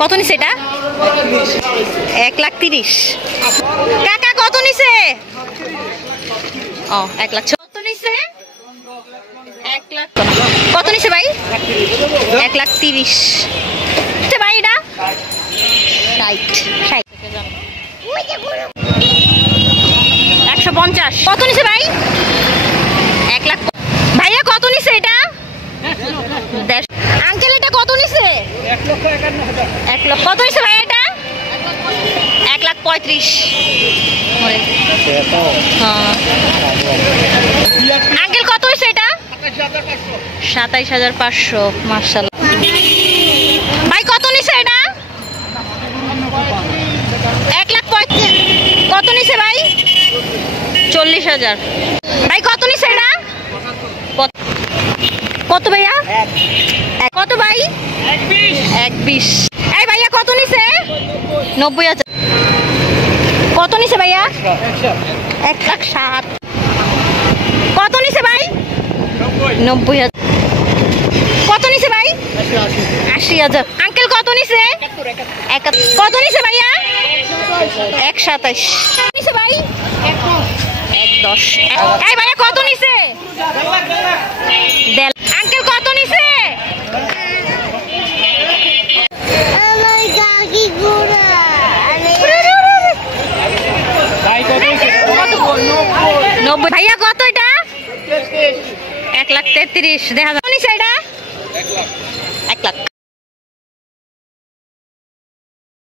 কত নিছে এটা? 1,30,000। কাকা কত নিছে? ও 1,00,000। কত নিছে? 1,00,000। কত নিছে ভাই? 1,30,000 ভাই। এটা 150। কত নিছে ভাই? 1,00,000। ভাইয়া কত নিছে এটা? আঙ্কেল এটা কত নিছে? 1,51,000। কত নিছে ভাই এটা? 1,35,000। আঙ্কেল কত হয়েছে এটা? 27,500। মাশাআল্লাহ। ভাই কত নিছে এটা? 1,35,000। কত নিছে ভাই? 40,000। ভাই কত নিছে এটা? কত ভাইয়া? কত ভাই? 1,20,000। এই ভাইয়া কত নিছে? 90,000। কত নিছে ভাইয়া? 1,60,000। কত নিছে ভাই? 90,000। কত নিছে ভাই? 80,000। আঙ্কেল কত নিছে? কত নিছে ভাইয়া? 1,27,000। নিছে ভাই? 1,10,000। এই ভাইয়া কত নিছে? আঙ্কেল কত নিছে? ভাইয়া কত এটা? 1,33,000। দেখা যাচ্ছে এটা